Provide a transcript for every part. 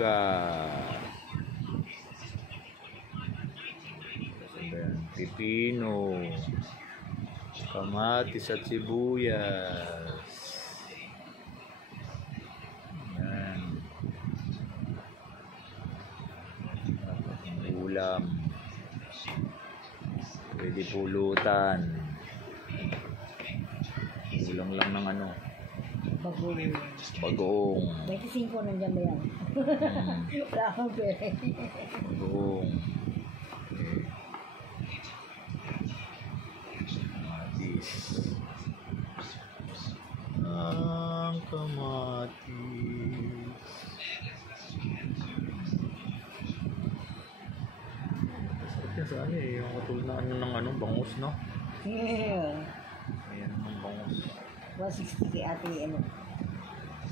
mangga, pipino, kamatis at sibuyas. Yan. Ulam. Pwede pulutan. Ulam lang ng ano. Bagoong. Bagoong. 25 nandiyan ba yan? Wala akong pera. Bagoong. Okay. Kamatis. Ang kamatis. Sarap yan sa ano eh. Yung katulad na ano ng ano, bangus, no? Yeah. Ayan ang bangus. 160 kay ate, ano,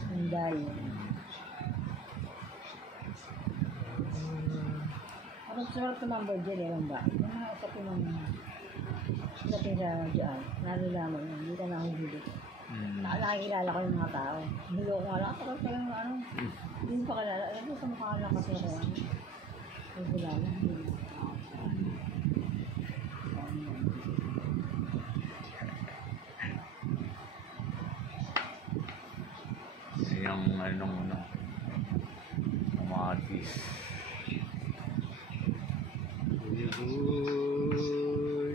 Inday. Ano sarap tumambay dyan, ewan ba? Yung mga usapin ng usapin sa dyan, nalalaman yun, hindi ka nahuhuli. Nakakilala ko yung mga tao. Hulo ko nga lang, tapos parang ano, hindi pa kalala. Alam mo sa mukha lang kasi ako, ano, hindi kilala. Yung ano, kamatis. Uy.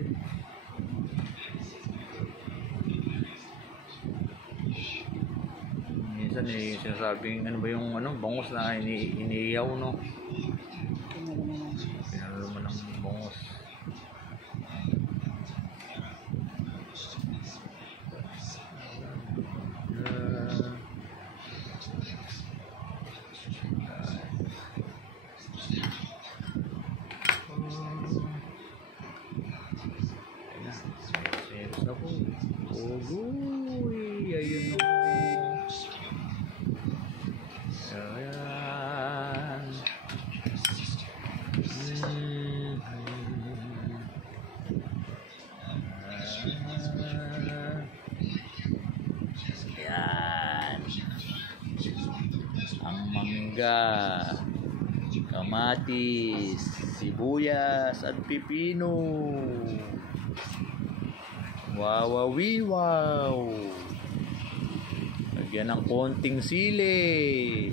Minsan eh, sinasabing ano ba yung ano, bangus na iniiyaw, no? Pinalo mo ng bangus. Ako. Uy, ayun o. Ayan. Ayan. Ang mangga, kamatis, sibuyas at pipino. Wow. Lagyan ng konting sili.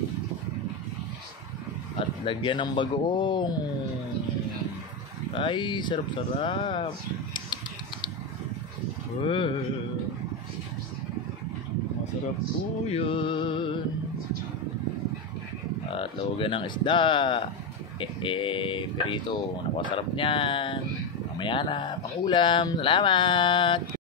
At lagyan ng bagoong. Ay, sarap-sarap. Masarap po yun. At lawagan ng isda. Perito. Napakasarap niyan. Mamaya na, pang ulam. Salamat!